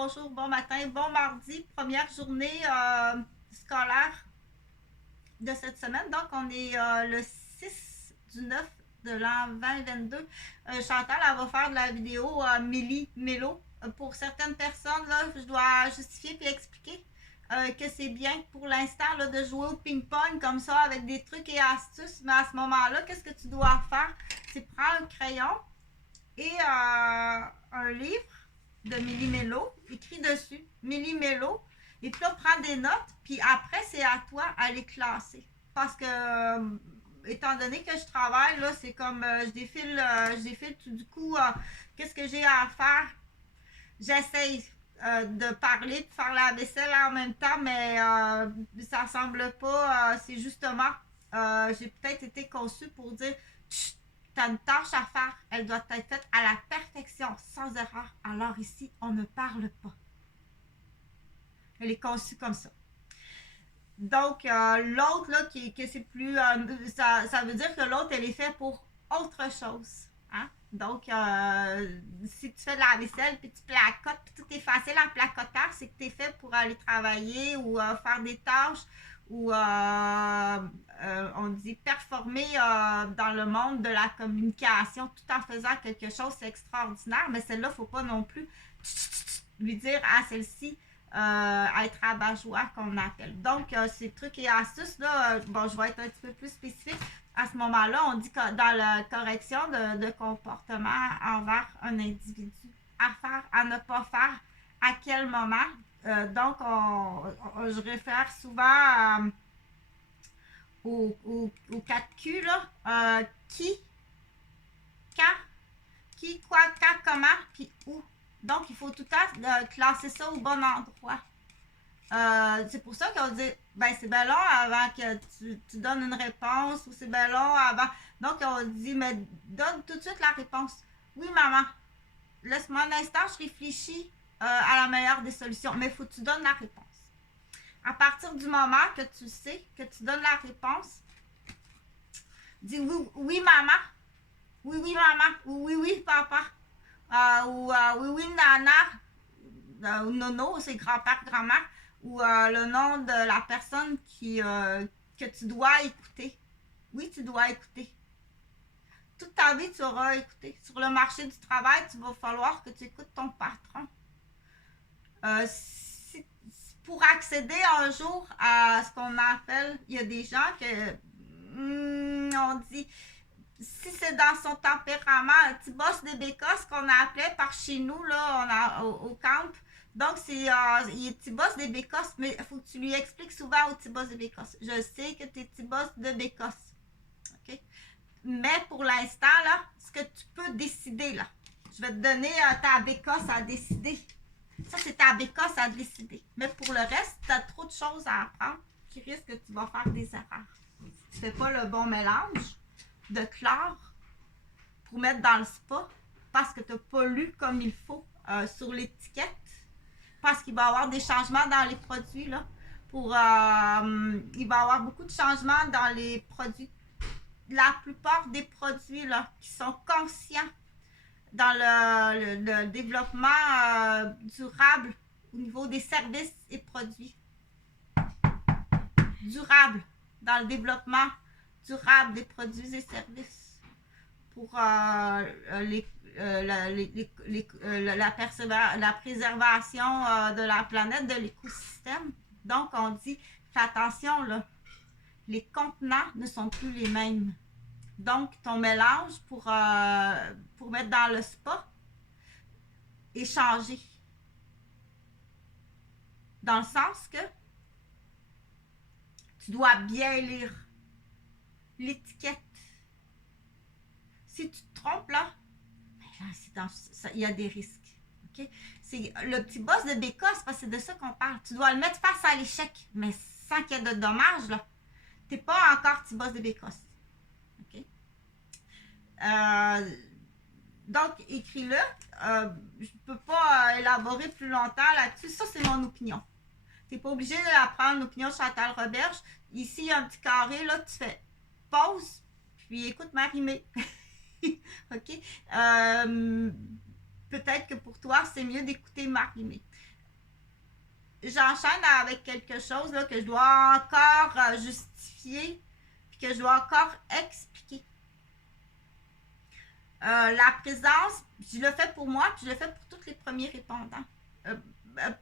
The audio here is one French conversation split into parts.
bonjour, bon matin, bon mardi, première journée scolaire de cette semaine. Donc, on est le 6 du 9 de l'an 2022. Chantal, elle va faire de la vidéo Méli Mélo. Pour certaines personnes, là, je dois justifier et expliquer que c'est bien pour l'instant de jouer au ping-pong comme ça avec des trucs et astuces. Mais à ce moment-là, qu'est-ce que tu dois faire? C'est prendre un crayon et un livre de Méli Mélo, écrit dessus, Méli Mélo, et puis là, prends des notes, puis après, c'est à toi à les classer. Parce que, étant donné que je travaille, là, c'est comme, je défile tout du coup, qu'est-ce que j'ai à faire? J'essaye de parler, de faire la vaisselle en même temps, mais ça semble pas, c'est justement, j'ai peut-être été conçue pour dire, tu as une tâche à faire, elle doit être faite à la perfection, sans erreur. Alors ici, on ne parle pas. Elle est conçue comme ça. Donc, l'autre, là, que c'est plus. Ça veut dire que l'autre, elle est faite pour autre chose. Hein? Donc, si tu fais de la vaisselle, puis tu placotes, puis tout est facile en placotage, c'est que tu es fait pour aller travailler ou faire des tâches ou, on dit, performer dans le monde de la communication tout en faisant quelque chose d'extraordinaire. Mais celle-là, il ne faut pas non plus lui dire, ah, celle-ci, être abat-joie qu'on appelle. Donc, ces trucs et astuces, là, bon, je vais être un petit peu plus spécifique. À ce moment-là, on dit que dans la correction de comportement envers un individu, à faire, à ne pas faire, à quel moment. Donc, je réfère souvent au 4Q, là. Qui, quand, qui, quoi, quand, comment, puis où. Donc, il faut tout le temps classer ça au bon endroit. C'est pour ça qu'on dit, ben c'est bien long avant que tu donnes une réponse ou c'est bien long avant. Donc on dit, mais donne tout de suite la réponse. Oui, maman, laisse-moi un instant, je réfléchis à la meilleure des solutions. Mais il faut que tu donnes la réponse. À partir du moment que tu sais, que tu donnes la réponse, dis oui, oui, maman. Oui, oui, maman. Oui, oui, papa. Ou oui, oui, nana. Ou nono, c'est grand-père, grand-mère. Ou le nom de la personne que tu dois écouter. Oui, tu dois écouter. Toute ta vie, tu auras écouté. Sur le marché du travail, tu vas falloir que tu écoutes ton patron. Pour accéder un jour à ce qu'on appelle, il y a des gens que, on dit, si c'est dans son tempérament, un petit boss de bécosse qu'on appelait par chez nous, là, au camp. Donc, il est petit boss de bécosse, mais il faut que tu lui expliques souvent au petit boss de bécosse. Je sais que tu es petit boss de bécosse. OK? Mais pour l'instant, là, ce que tu peux décider, là, je vais te donner ta bécosse à décider. Ça, c'est ta bécosse à décider. Mais pour le reste, tu as trop de choses à apprendre qui risquent que tu vas faire des erreurs. Tu fais pas le bon mélange de chlore pour mettre dans le spa parce que tu n'as pas lu comme il faut sur l'étiquette. Parce qu'il va y avoir des changements dans les produits. Là, il va y avoir beaucoup de changements dans les produits. La plupart des produits là, qui sont conscients dans le développement durable au niveau des services et produits. Durable dans le développement durable des produits et services pour la préservation de la planète, de l'écosystème. Donc, on dit, fais attention, là, les contenants ne sont plus les mêmes. Donc, ton mélange pour mettre dans le spa est changé. Dans le sens que tu dois bien lire l'étiquette. Si tu te trompes, là, il y a des risques. Okay? C'est le petit boss de bécosse, parce que c'est de ça qu'on parle. Tu dois le mettre face à l'échec, mais sans qu'il y ait de dommages, là. Tu n'es pas encore petit boss de bécosse. Okay? Donc, écris-le. Je ne peux pas élaborer plus longtemps là-dessus. Ça, c'est mon opinion. Tu n'es pas obligé de prendre l'opinion de Chantal Roberge. Ici, il y a un petit carré, là, tu fais pause, puis écoute Marie-Mé. OK? Peut-être que pour toi, c'est mieux d'écouter Marie-Mé. j'enchaîne avec quelque chose là, que je dois encore justifier, puis que je dois encore expliquer. La présence, je le fais pour moi, puis je le fais pour tous les premiers répondants.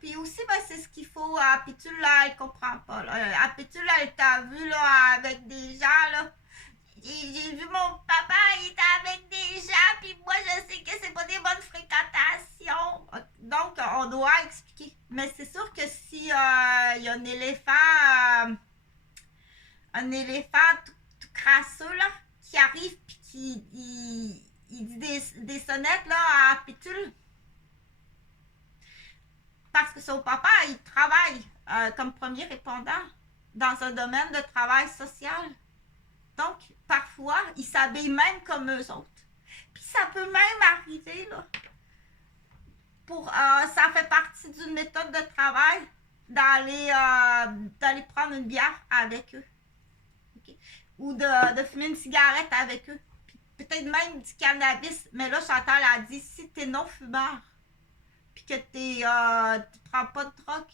Puis aussi, ben, c'est ce qu'il faut. Apitule, là, elle comprend pas. Apitule, elle t'a vu là, avec des gens. Là. J'ai vu mon papa, il était avec des gens, puis moi, je sais que c'est pas des bonnes fréquentations. Donc, on doit expliquer. Mais c'est sûr que si il y a un éléphant tout crasseux, là, qui arrive, puis il dit des sonnettes, là, à Pitule, parce que son papa, il travaille comme premier répondant dans un domaine de travail social. Donc, parfois, ils s'habillent même comme eux autres. Puis ça peut même arriver, là, ça fait partie d'une méthode de travail d'aller prendre une bière avec eux. Okay? Ou de fumer une cigarette avec eux. Puis peut-être même du cannabis. Mais là, Chantal a dit, si t'es non-fumeur, puis que tu prends pas de drogue,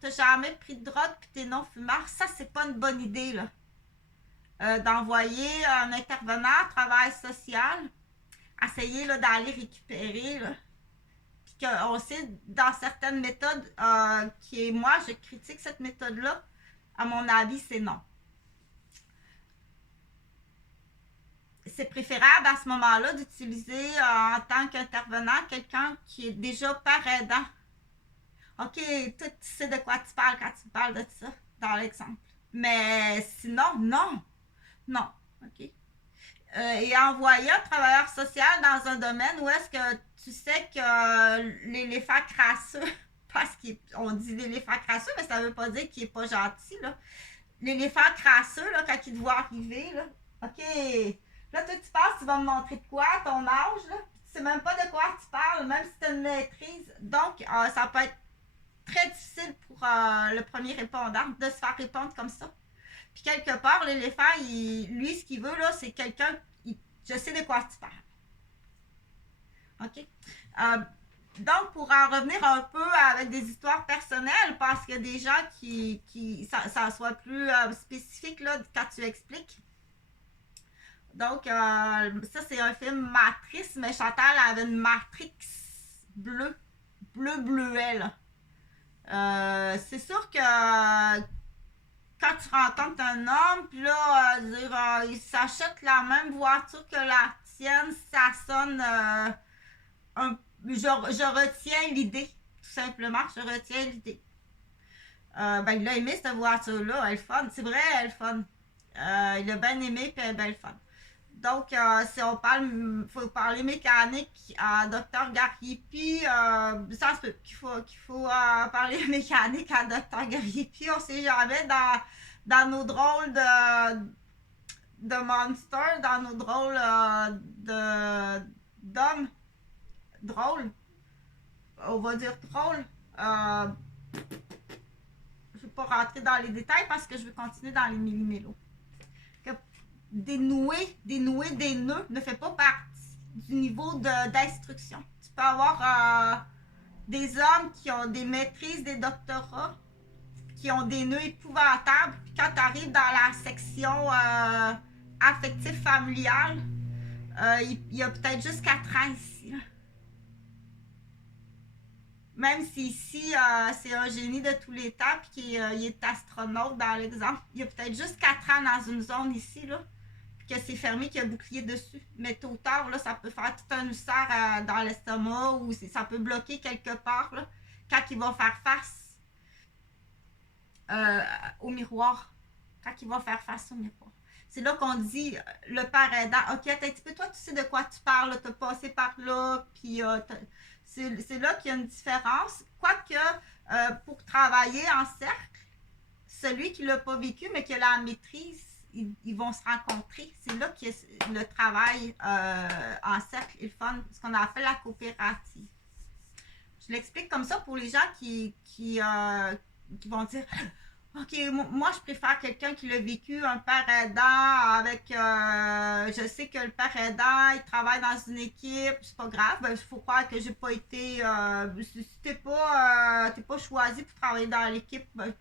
t'as jamais pris de drogue, puis t'es non-fumeur, ça, c'est pas une bonne idée, là. D'envoyer un intervenant à travail social, essayer là, d'aller récupérer. Là. Puis qu'on sait, dans certaines méthodes, moi, je critique cette méthode-là, à mon avis, c'est non. C'est préférable à ce moment-là d'utiliser en tant qu'intervenant quelqu'un qui est déjà par aidant. OK, toi, tu sais de quoi tu parles quand tu parles de ça, dans l'exemple. Mais sinon, non. Non. OK. Et envoyer un travailleur social dans un domaine où est-ce que tu sais que l'éléphant crasseux, parce qu'on dit l'éléphant crasseux, mais ça veut pas dire qu'il est pas gentil, là. L'éléphant crasseux, là, quand il te voit arriver, là, OK, là, toi, tu passes, tu vas me montrer de quoi, ton âge, là, tu sais même pas de quoi tu parles, même si tu as une maîtrise. Donc, ça peut être très difficile pour le premier répondant de se faire répondre comme ça. Puis quelque part, l'éléphant, lui, ce qu'il veut, là, c'est quelqu'un, je sais de quoi tu parles. OK? Donc, pour en revenir un peu avec des histoires personnelles, parce que des gens ça soit plus spécifique, là, quand tu expliques. Donc, ça, c'est un film Matrice, mais Chantal avait une Matrix bleuet, là. C'est sûr que quand tu rencontres un homme, puis là, il s'achète la même voiture que la tienne, ça sonne je retiens l'idée, tout simplement, je retiens l'idée. Il a aimé cette voiture-là, elle est fun, c'est vrai, elle est fun. Il a bien aimé, puis elle est bien fun. Donc, si on parle, faut parler mécanique à Dr. Gariepi, ça se peut qu'il faut parler mécanique à Dr. Gariepi, on sait jamais dans nos drôles de monsters, dans nos drôles d'hommes drôles, on va dire drôles. Je ne vais pas rentrer dans les détails parce que je veux continuer dans les millimélos. Dénouer des nœuds ne fait pas partie du niveau d'instruction. Tu peux avoir des hommes qui ont des maîtrises, des doctorats, qui ont des nœuds épouvantables. Puis quand tu arrives dans la section affectif familial, il y a peut-être jusqu'à 13 ici. Même si ici, c'est un génie de tous les temps, puis qu'il est astronaute dans l'exemple, il y a peut-être juste 4 ans dans une zone ici, là, puis que c'est fermé, qu'il y a un bouclier dessus. Mais tôt ou tard, là, ça peut faire tout un ulcère dans l'estomac, ou ça peut bloquer quelque part, là, quand il va faire face au miroir. Quand il va faire face au miroir. C'est là qu'on dit, le père aidant, OK, attends un petit peu, toi, tu sais de quoi tu parles, tu as passé par là, puis c'est là qu'il y a une différence. Quoique, pour travailler en cercle, celui qui ne l'a pas vécu, mais qui a la maîtrise, ils vont se rencontrer. C'est là que le travail en cercle est le fun, ce qu'on appelle la coopérative. Je l'explique comme ça pour les gens qui vont dire OK, moi, je préfère quelqu'un qui l'a vécu, un père aidant avec. Je sais que le père aidant, il travaille dans une équipe, c'est pas grave. Il faut croire que j'ai pas été. Si t'es pas choisi pour travailler dans l'équipe, ben,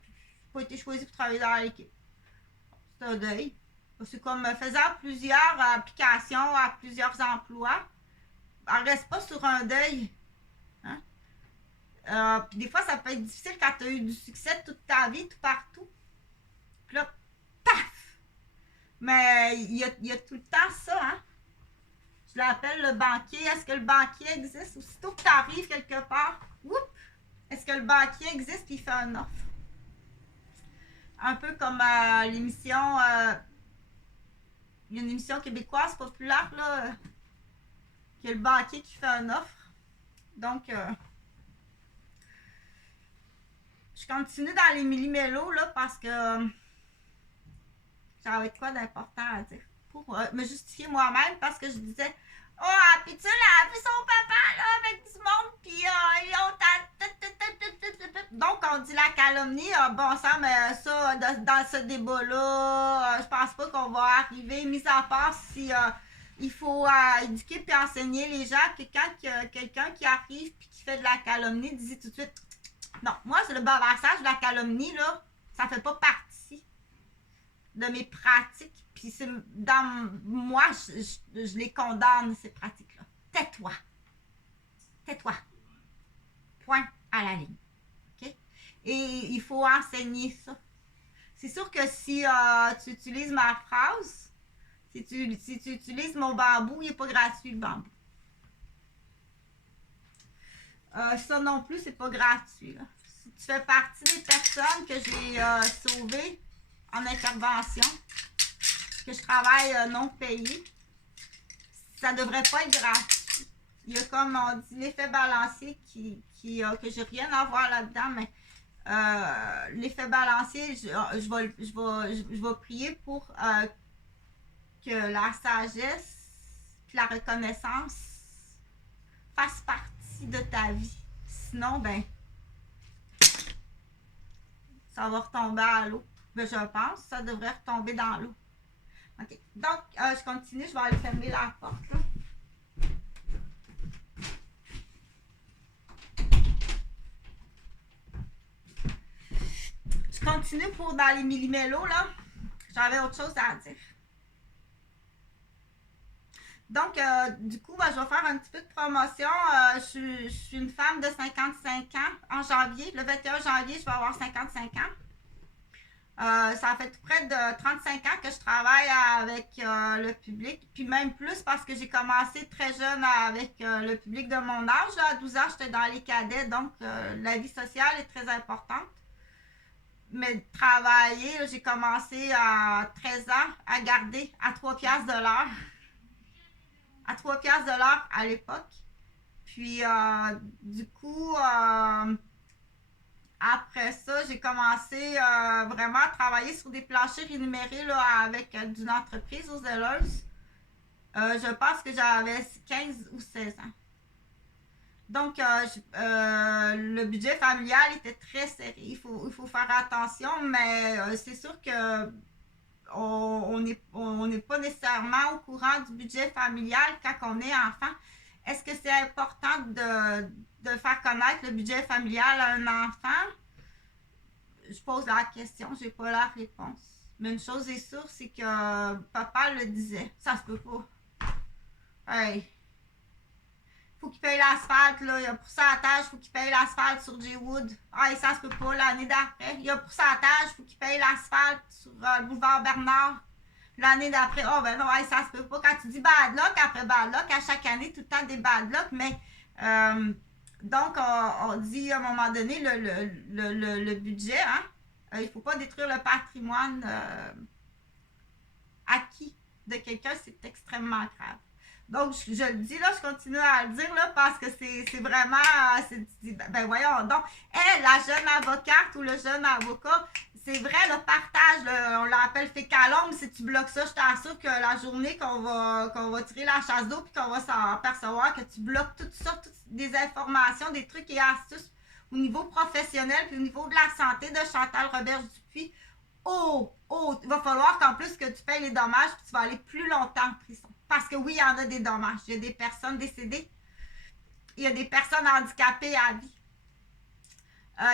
pas été choisi pour travailler dans l'équipe. C'est un deuil. C'est comme faisant plusieurs applications à plusieurs emplois. On reste pas sur un deuil. Hein? Puis des fois, ça peut être difficile quand tu as eu du succès toute ta vie, tout partout. Puis là, paf! Mais il y a tout le temps ça, hein? Je l'appelle le banquier. Est-ce que le banquier existe? Aussitôt que tu arrives quelque part, whoop! Est-ce que le banquier existe et il fait une offre? Un peu comme l'émission. Il y a une émission québécoise populaire, là, qui est le banquier qui fait une offre. Donc, je continue dans les millimélos, là, parce que j'avais quoi d'important à dire. Pour me justifier moi-même, parce que je disais, oh, puis tu l'as appelé son papa, là, avec du monde, puis ils ont. Donc, on dit la calomnie, bon sang, mais ça, dans ce débat-là, je pense pas qu'on va arriver, mis à part si il faut éduquer puis enseigner les gens que quand quelqu'un qui arrive puis qui fait de la calomnie, dit tout de suite, non, moi, c'est le bavassage de la calomnie, là, ça fait pas partie de mes pratiques. Puis c'est dans moi, je les condamne, ces pratiques-là. Tais-toi. Tais-toi. Point à la ligne. OK? Et il faut enseigner ça. C'est sûr que si tu utilises ma phrase, si tu utilises mon bambou, il n'est pas gratuit, le bambou. Ça non plus, c'est pas gratuit. Là. Si tu fais partie des personnes que j'ai sauvées en intervention, que je travaille non payé, ça devrait pas être gratuit. Il y a comme on dit l'effet balancier que j'ai rien à voir là-dedans, mais l'effet balancier, je vais prier pour que la sagesse et la reconnaissance fassent partie de ta vie. Sinon, ben, ça va retomber à l'eau. Ben, je pense que ça devrait retomber dans l'eau. OK. Donc, je continue. Je vais aller fermer la porte. Là. Je continue pour dans les millimélos. Là. J'avais autre chose à dire. Donc, du coup, ben, je vais faire un petit peu de promotion. Je suis une femme de 55 ans en janvier. Le 21 janvier, je vais avoir 55 ans. Ça fait tout près de 35 ans que je travaille avec le public, puis même plus parce que j'ai commencé très jeune avec le public de mon âge. À 12 ans, j'étais dans les cadets, donc la vie sociale est très importante. Mais travailler, j'ai commencé à 13 ans à garder à 3 piastres de l'heure. À 3 piastres de l'heure à l'époque. Puis, du coup, après ça, j'ai commencé vraiment à travailler sur des planchers rémunérés là, avec une entreprise aux Zelleuses. Je pense que j'avais 15 ou 16 ans. Donc, le budget familial était très serré. Il faut faire attention, mais c'est sûr que on n'est pas nécessairement au courant du budget familial quand on est enfant. Est-ce que c'est important de faire connaître le budget familial à un enfant? Je pose la question, j'ai pas la réponse. Mais une chose est sûre, c'est que papa le disait. Ça se peut pas. Hey. Faut qu'il paye l'asphalte, là. Il a pour pourcentage, faut qu'il paye l'asphalte sur J-Wood. Hey, ça se peut pas l'année d'après. Il y a pour pourcentage, faut qu'il paye l'asphalte sur le boulevard Bernard. L'année d'après, oh ben non, hey, ça se peut pas. Quand tu dis bad luck, après bad luck, à chaque année, tout le temps des bad luck, mais donc on dit à un moment donné le budget, hein? Il faut pas détruire le patrimoine acquis de quelqu'un, c'est extrêmement grave. Donc, je le dis là, je continue à le dire là, parce que c'est vraiment, ben voyons donc, la jeune avocate ou le jeune avocat, c'est vrai, le partage, on l'appelle fécalome, si tu bloques ça, je t'assure que la journée qu'on va tirer la chasse d'eau puis qu'on va s'en apercevoir que tu bloques tout ça, toutes des informations, des trucs et astuces au niveau professionnel, puis au niveau de la santé de Chantal Roberge-Dupuis, il va falloir qu'en plus que tu payes les dommages, puis tu vas aller plus longtemps en prison. Parce que oui, il y en a des dommages. Il y a des personnes décédées. Il y a des personnes handicapées à vie.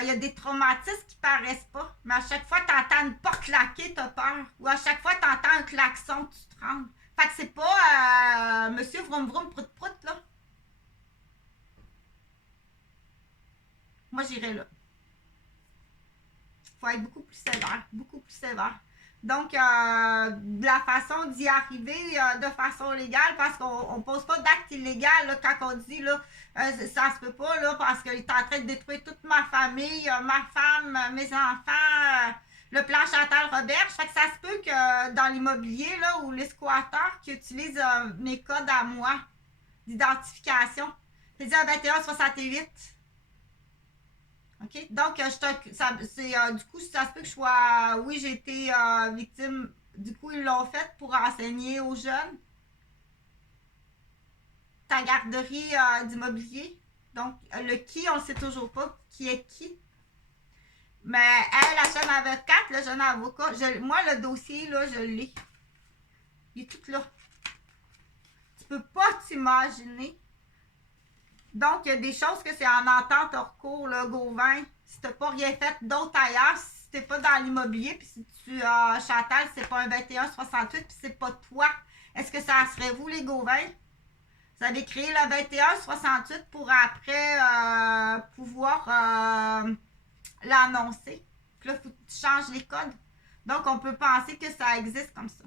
Il y a des traumatismes qui paraissent pas. Mais à chaque fois que tu entends une porte claquer, tu as peur. Ou à chaque fois que tu entends un klaxon, tu te trembles. Fait que c'est pas Monsieur Vroom Vroom Prout Prout, là. Moi, j'irais là. Il faut être beaucoup plus sévère. Beaucoup plus sévère. Donc, la façon d'y arriver de façon légale, parce qu'on ne pose pas d'acte illégal là, quand on dit là, ça se peut pas là, parce qu'il est en train de détruire toute ma famille, ma femme, mes enfants, le plan Chantal Roberge. Fait que ça se peut que dans l'immobilier là, ou les squatteurs qui utilisent mes codes à moi d'identification, c'est dit à 2168. OK? Donc, du coup, ça se peut que je sois. Oui, j'ai été victime. Du coup, ils l'ont fait pour enseigner aux jeunes. Ta garderie d'immobilier. Donc, le qui, on ne le sait toujours pas. Qui est qui? Mais elle, la jeune avocate, le jeune avocat, moi, le dossier, là, je l'ai. Il est tout là. Tu peux pas t'imaginer. Donc, il y a des choses que c'est en entente hors cours, là, Gauvin. Si tu n'as pas rien fait d'autre ailleurs, si tu n'es pas dans l'immobilier, puis si tu, Chantal, c'est pas un 2168, puis c'est pas toi, est-ce que ça serait vous, les Gauvin? Vous avez créé le 2168 pour après pouvoir l'annoncer. Puis là, il faut que tu changes les codes. Donc, on peut penser que ça existe comme ça.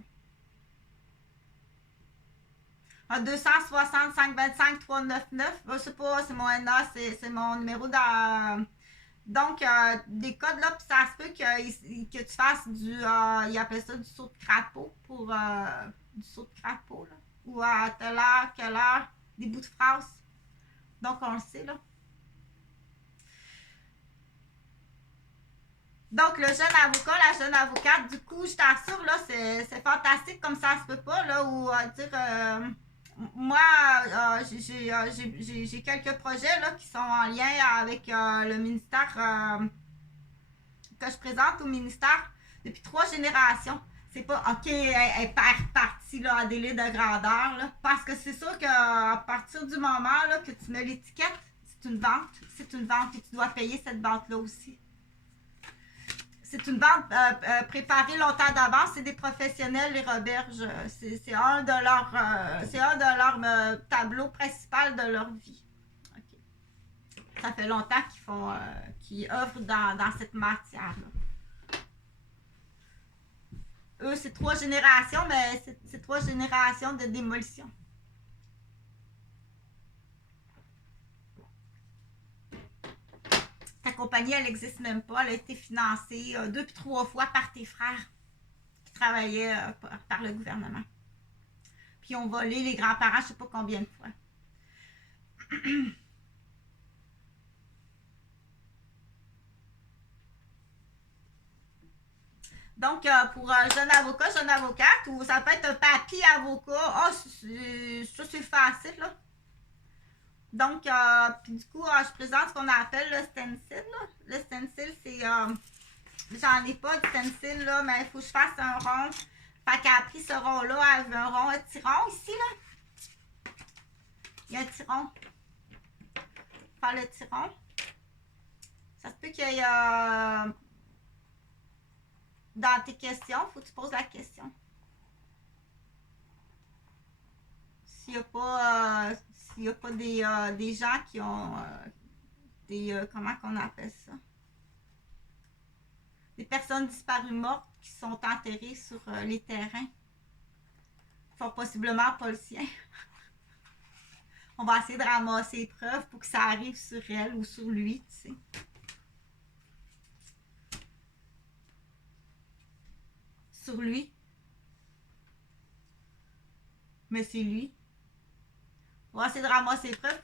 265 25 399. C'est mon NA, c'est mon numéro dans. Donc, des codes là, puis ça se peut que tu fasses ils appellent ça du saut de crapaud pour du saut de crapaud, là. Ou à telle heure, quelle heure, des bouts de phrases. Donc, on le sait, là. Donc, le jeune avocat, la jeune avocate, du coup, je t'assure, là, c'est fantastique comme ça se peut pas, là, ou dire. Moi, j'ai quelques projets là, qui sont en lien avec le ministère que je présente au ministère depuis 3 générations. C'est pas OK, elle perd partie là, en délai de grandeur. Là, parce que c'est sûr qu'à partir du moment là, que tu mets l'étiquette, c'est une vente. C'est une vente et tu dois payer cette vente-là aussi. C'est une vente préparée longtemps d'avance. C'est des professionnels, les Roberges. C'est un de leurs tableaux principaux de leur vie. Okay. Ça fait longtemps qu'ils œuvrent dans cette matière-là. Eux, c'est 3 générations, mais c'est 3 générations de démolition. Ta compagnie, elle n'existe même pas. Elle a été financée 2 puis 3 fois par tes frères qui travaillaient par le gouvernement. Puis ils ont volé les grands-parents, je ne sais pas combien de fois. Donc, pour un jeune avocat, jeune avocate, ou ça peut être un papy avocat, ça c'est facile, là. Donc, puis du coup, je présente ce qu'on appelle le stencil, là. Le stencil, c'est, j'en ai pas de stencil, là, mais il faut que je fasse un rond. Fait qu'elle a pris ce rond-là, elle veut un rond, un petit rond ici, là. Il y a un petit rond. Faire le petit rond. Ça se peut qu'il y ait, dans tes questions, il faut que tu poses la question. S'il n'y a pas des gens qui ont comment qu'on appelle ça? Des personnes disparues mortes qui sont enterrées sur les terrains. Fort possiblement pas le sien. On va essayer de ramasser les preuves pour que ça arrive sur elle ou sur lui, tu sais. Sur lui. Mais c'est lui. On va essayer de ramasser les preuves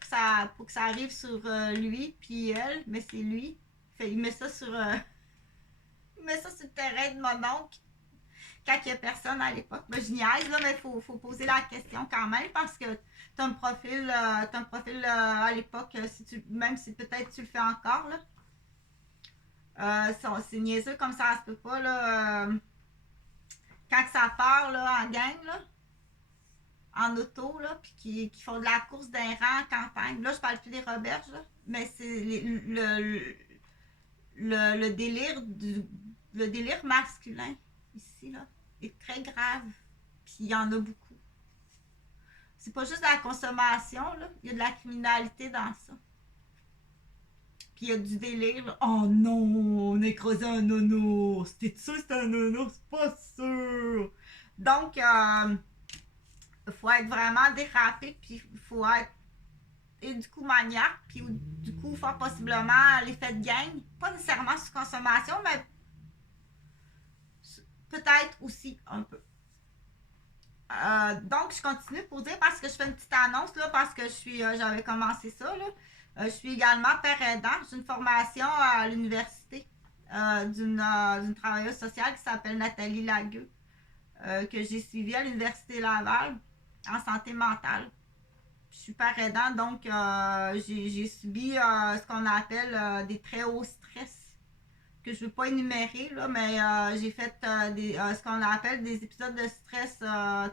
pour que ça arrive sur lui puis elle, mais c'est lui. Il met ça sur le terrain de mon oncle quand il n'y a personne à l'époque. Ben, je niaise, là, mais il faut poser la question quand même parce que tu as un profil, à l'époque, même si peut-être tu le fais encore, là. C'est niaiseux comme ça se peut pas, là. Quand ça part, là, en gang, là, en auto, là, puis qui font de la course d'un rang en campagne. Là, je parle plus des roberges, là, mais c'est le délire le délire masculin, ici, là, est très grave. Puis il y en a beaucoup. C'est pas juste de la consommation, là. Il y a de la criminalité dans ça. Puis il y a du délire, là. Oh non, on a écrasé un nono. C'était sûr que c'était un nono? C'est pas sûr. Donc, il faut être vraiment dérapé, puis il faut être, et du coup, maniaque, puis du coup, faire possiblement l'effet de gang. Pas nécessairement sous consommation, mais peut-être aussi un peu. Donc, je continue pour dire, parce que je fais une petite annonce, là, parce que j'avais commencé ça, là. Je suis également père aidant. J'ai une formation à l'université d'une travailleuse sociale qui s'appelle Nathalie Lagueux, que j'ai suivie à l'Université Laval en santé mentale. Je suis père aidant, donc j'ai subi ce qu'on appelle des très hauts stress que je ne veux pas énumérer, là, mais j'ai fait ce qu'on appelle des épisodes de stress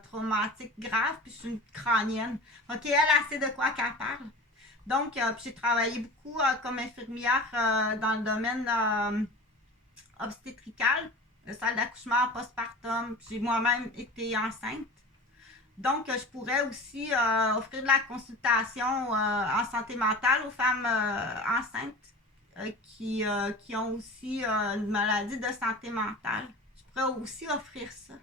traumatique grave, puis je suis une crânienne. OK, elle sait de quoi qu'elle parle. Donc, j'ai travaillé beaucoup comme infirmière dans le domaine obstétrical, salle d'accouchement, postpartum. J'ai moi-même été enceinte. Donc, je pourrais aussi offrir de la consultation en santé mentale aux femmes enceintes qui ont aussi une maladie de santé mentale. Je pourrais aussi offrir ça.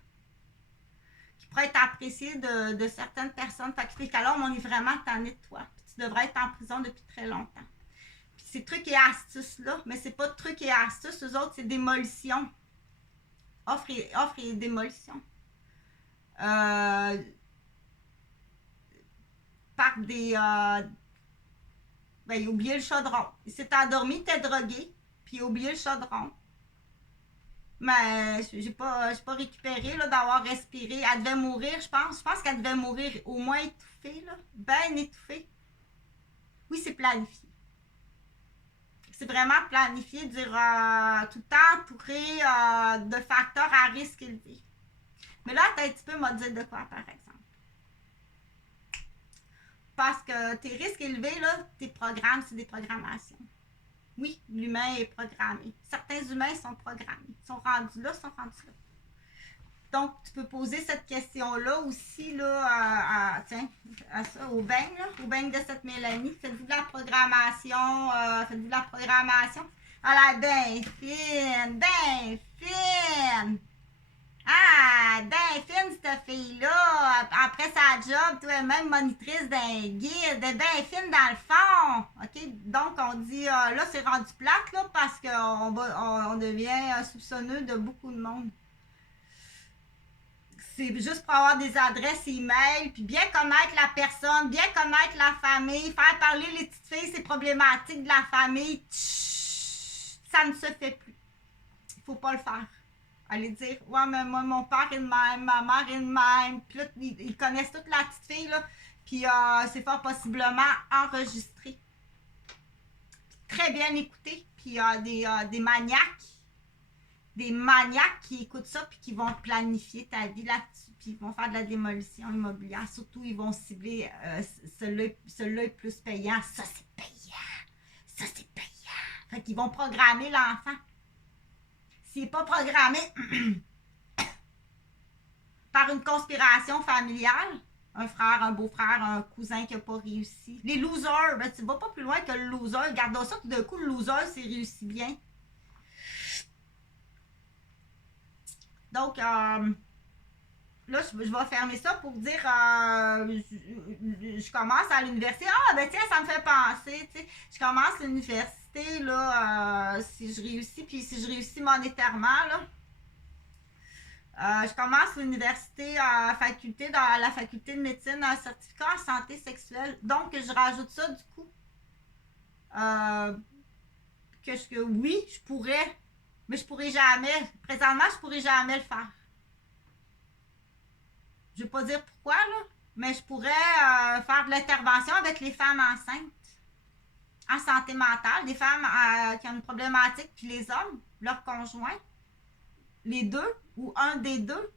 Qui pourrait être apprécié de certaines personnes. Fait que ces cas-là, on est vraiment tanné de toi. Puis tu devrais être en prison depuis très longtemps. Puis ces trucs et astuces-là, mais c'est pas de trucs et astuces, eux autres, c'est démolition. Offre et démolition. Par des. Il a oublié le chaudron. Il s'est endormi, il était drogué, puis il a oublié le chaudron. Mais j'ai pas récupéré là, d'avoir respiré. Elle devait mourir, je pense. Je pense qu'elle devait mourir au moins étouffée, là. Ben étouffée. Oui, c'est planifié. C'est vraiment planifié, dire tout le temps entouré de facteurs à risque élevé. Mais là, t'as un petit peu m'a dit de quoi, par exemple. Parce que tes risques élevés, là, tes programmes, c'est des programmations. Oui, l'humain est programmé. Certains humains sont programmés. Ils sont rendus là, Donc, tu peux poser cette question-là aussi, là, au beigne de cette Mélanie. Faites-vous de la programmation? Faites-vous de la programmation? Elle est bien fine! Ah, ben fine, cette fille-là. Après sa job, toi, même monitrice d'un guide, ben fine dans le fond. OK? Donc, on dit, là, c'est rendu plate, là, parce qu'on devient soupçonneux de beaucoup de monde. C'est juste pour avoir des adresses e-mail, puis bien connaître la personne, bien connaître la famille, faire parler les petites filles, ces problématiques de la famille. Ça ne se fait plus. Il faut pas le faire. Aller dire, ouais, mais moi, mon père est de même, ma mère est de même. Puis là, ils connaissent toute la petite fille, là. Puis c'est fort possiblement enregistré. Très bien écouté. Puis il y a des maniaques. Des maniaques qui écoutent ça, puis qui vont planifier ta vie là-dessus. Puis ils vont faire de la démolition immobilière. Surtout, ils vont cibler celui-là est plus payant. Ça, c'est payant. Ça, c'est payant. Fait qu'ils vont programmer l'enfant. S'il n'est pas programmé par une conspiration familiale, un frère, un beau-frère, un cousin qui n'a pas réussi. Les losers, ben tu vas pas plus loin que le loser. Gardons ça, tout d'un coup, le loser, c'est réussi bien. Donc, là, je vais fermer ça pour dire, je commence à l'université. Ah, ben tiens, ça me fait penser, tu sais, je commence l'université, là, si je réussis, puis si je réussis monétairement, là, je commence l'université dans la faculté de médecine, un certificat en santé sexuelle. Donc, je rajoute ça du coup. Oui, je pourrais, mais je pourrais jamais. Présentement, je pourrais jamais le faire. Je ne vais pas dire pourquoi, là, mais je pourrais faire de l'intervention avec les femmes enceintes en santé mentale, des femmes qui ont une problématique, puis les hommes, leurs conjoints, les deux, ou un des deux,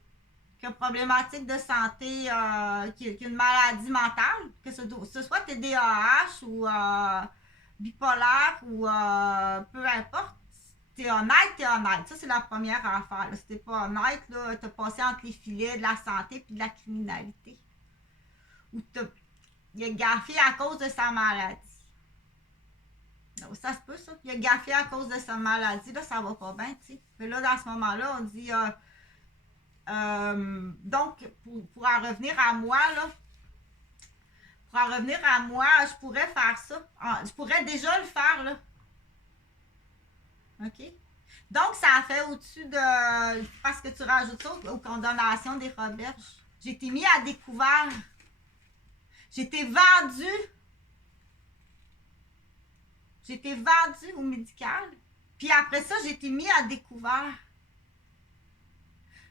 qui a une problématique de santé, qui a une maladie mentale, que ce soit TDAH ou bipolaire ou peu importe, t'es honnête, t'es honnête. Ça, c'est la première affaire. Là. Si t'es pas honnête, là, t'as passé entre les filets de la santé puis de la criminalité. Ou il a gaffé à cause de sa maladie. Donc, ça se peut, ça. Il a gaffé à cause de sa maladie. Là, ça va pas bien, tu sais. Mais là, dans ce moment-là, on dit... donc, pour en revenir à moi, là, je pourrais faire ça. Je pourrais déjà le faire, là. OK? Donc, ça a fait au-dessus de... Parce que tu rajoutes ça aux condamnations des Roberges. J'ai été mis à découvert. J'ai été vendue. J'ai été vendue au médical. Puis après ça, j'ai été mis à découvert.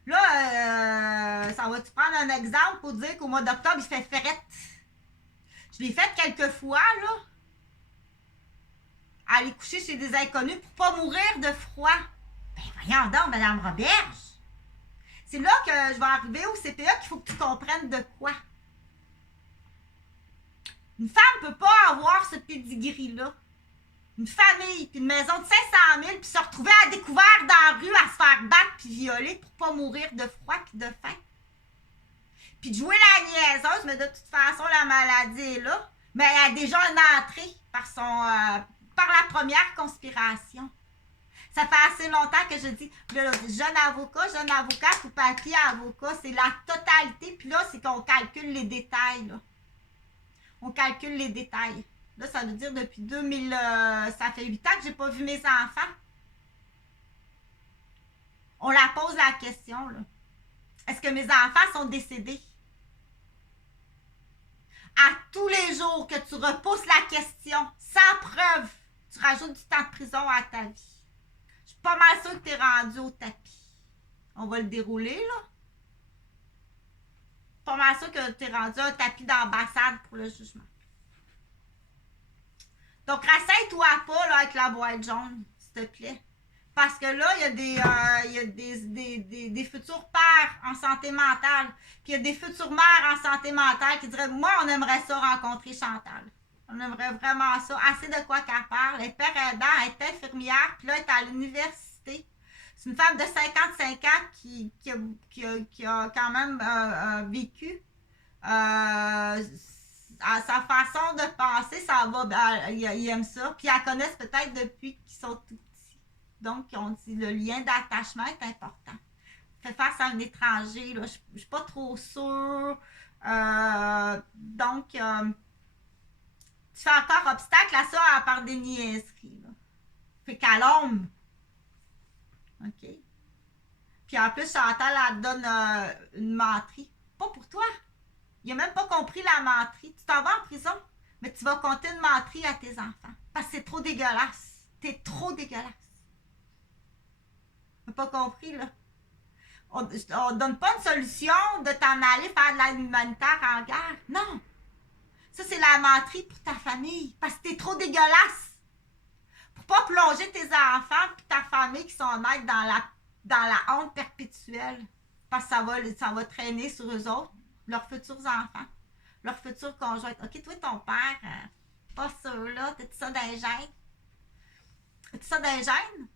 Là, ça va-tu prendre un exemple pour dire qu'au mois d'octobre, il fait frette? Je l'ai fait quelques fois, là. Aller coucher chez des inconnus pour pas mourir de froid. Ben voyons donc, Madame Roberge. C'est là que je vais arriver au CPE qu'il faut que tu comprennes de quoi. Une femme peut pas avoir ce pedigree-là. Une famille, puis une maison de 500 000, puis se retrouver à découvert dans la rue à se faire battre puis violer pour pas mourir de froid puis de faim. Puis de jouer la niaiseuse, mais de toute façon, la maladie est là. Mais elle a déjà une entrée par la première conspiration. Ça fait assez longtemps que je dis, jeune avocat ou papier avocat, c'est la totalité. Puis là, c'est qu'on calcule les détails. Là. On calcule les détails. Là, ça veut dire depuis 2000, ça fait 8 ans que j'ai pas vu mes enfants. On la pose la question, là. Est-ce que mes enfants sont décédés? À tous les jours que tu repousses la question, sans preuve, tu rajoutes du temps de prison à ta vie. Je suis pas mal sûre que tu es rendu au tapis. On va le dérouler, là. Pas mal sûre que tu es rendu un tapis d'ambassade pour le jugement. Donc, rasseye-toi pas là, avec la boîte jaune, s'il te plaît. Parce que là, il y a des futurs pères en santé mentale. Puis il y a des futures mères en santé mentale qui diraient, moi, on aimerait ça rencontrer Chantal. On aimerait vraiment ça. Assez de quoi qu'elle parle. Elle est père aidant, elle est infirmière, puis là, elle est à l'université. C'est une femme de 55 ans qui a quand même vécu. À sa façon de penser, ça va, ils aiment ça. Puis elles connaissent peut-être depuis qu'ils sont tout petits. Donc, on dit le lien d'attachement est important. Fait face à un étranger, là, je ne suis pas trop sûre. Donc, tu fais encore obstacle à ça à part des niaiseries. Là. Fait qu'à l'homme. OK? Puis en plus, Chantal, elle te donne une menterie. Pas pour toi. Il n'a même pas compris la menterie. Tu t'en vas en prison, mais tu vas compter une menterie à tes enfants. Parce que c'est trop dégueulasse. T'es trop dégueulasse. Tu n'as pas compris, là? On ne donne pas une solution de t'en aller faire de l'aide humanitaire en guerre. Non. Ça, c'est la menterie pour ta famille. Parce que t'es trop dégueulasse. Pour pas plonger tes enfants et ta famille qui sont honnêtes dans la honte perpétuelle. Parce que ça va traîner sur eux autres. Leurs futurs enfants, leurs futurs conjoints. OK, toi, ton père, pas sûr, là, t'as-tu ça dans les gènes? T'as-tu ça dans les gènes?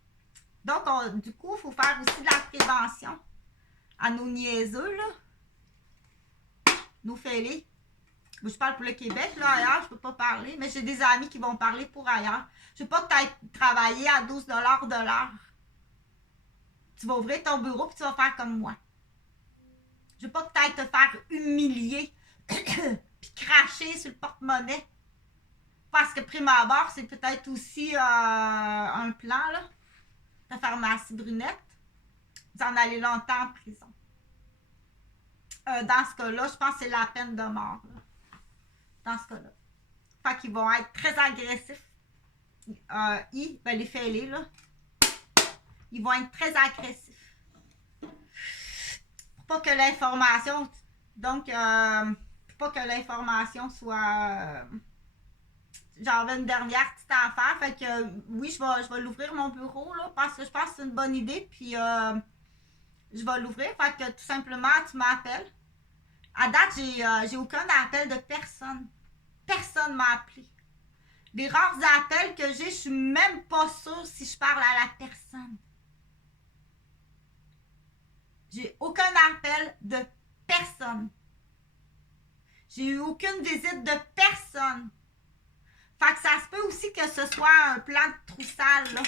Donc, du coup, il faut faire aussi de la prévention à nos niaiseux, là. Nos fêlés. Je parle pour le Québec, là, ailleurs, je peux pas parler, mais j'ai des amis qui vont parler pour ailleurs. Je veux pas que tu ailles travailler à 12 $ de l'heure. Tu vas ouvrir ton bureau et tu vas faire comme moi. Je veux pas que tu ailles te faire humilier puis cracher sur le porte-monnaie. Parce que prime abord, c'est peut-être aussi un plan, là. La pharmacie Brunette. Vous en allez longtemps en prison. Dans ce cas-là, je pense que c'est la peine de mort, là. Dans ce cas-là. Fait qu'ils vont être très agressifs. Les fêlés, là. Ils vont être très agressifs. Pas que l'information, donc, pas que l'information soit, j'avais une dernière petite affaire. Fait que oui, je vais l'ouvrir mon bureau là, parce que je pense que c'est une bonne idée. Puis je vais l'ouvrir. Fait que tout simplement, tu m'appelles. À date, j'ai aucun appel de personne. Personne m'a appelé. Les rares appels que j'ai, je suis même pas sûre si je parle à la personne. J'ai aucun appel de personne. J'ai eu aucune visite de personne. Fait que ça se peut aussi que ce soit un plan de troussale, là.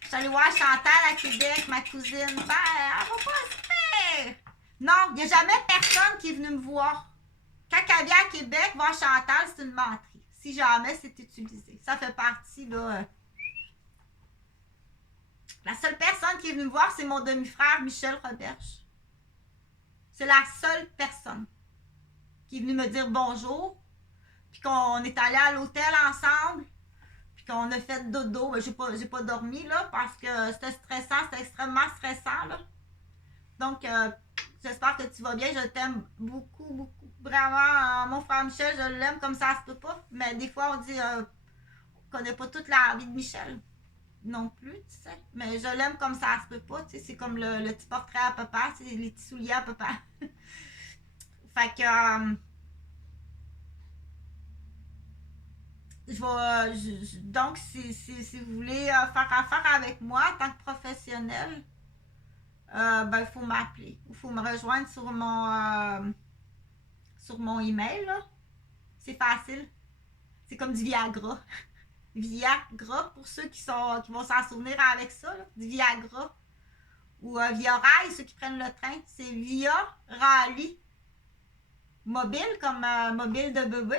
Je suis allée voir Chantal à Québec, ma cousine. Ben, elle va pas se faire. Non, il n'y a jamais personne qui est venu me voir. Quand elle vient à Québec, voir Chantal, c'est une menterie. Si jamais c'est utilisé. Ça fait partie, là. La seule personne qui est venue me voir, c'est mon demi-frère, Michel Roberge. C'est la seule personne qui est venue me dire bonjour, puis qu'on est allé à l'hôtel ensemble, puis qu'on a fait dodo. Ben, j'ai pas dormi, là, parce que c'était stressant, c'était extrêmement stressant, là. Donc, j'espère que tu vas bien. Je t'aime beaucoup, beaucoup. Vraiment, mon frère Michel, je l'aime comme ça se peut pas. Mais des fois, on dit qu'on connaît pas toute la vie de Michel. Non plus, tu sais. Mais je l'aime comme ça se peut pas. Tu sais, c'est comme le petit portrait à papa, c'est les petits souliers à papa. Fait que donc, si vous voulez faire affaire avec moi en tant que professionnel, ben, il faut m'appeler. Il faut me rejoindre sur mon email. Là. C'est facile. C'est comme du Viagra. Viagra, pour ceux qui vont s'en souvenir avec ça. Là. Du Viagra. Ou Via Rail, ceux qui prennent le train. C'est Via Rally. Mobile, comme mobile de bébé.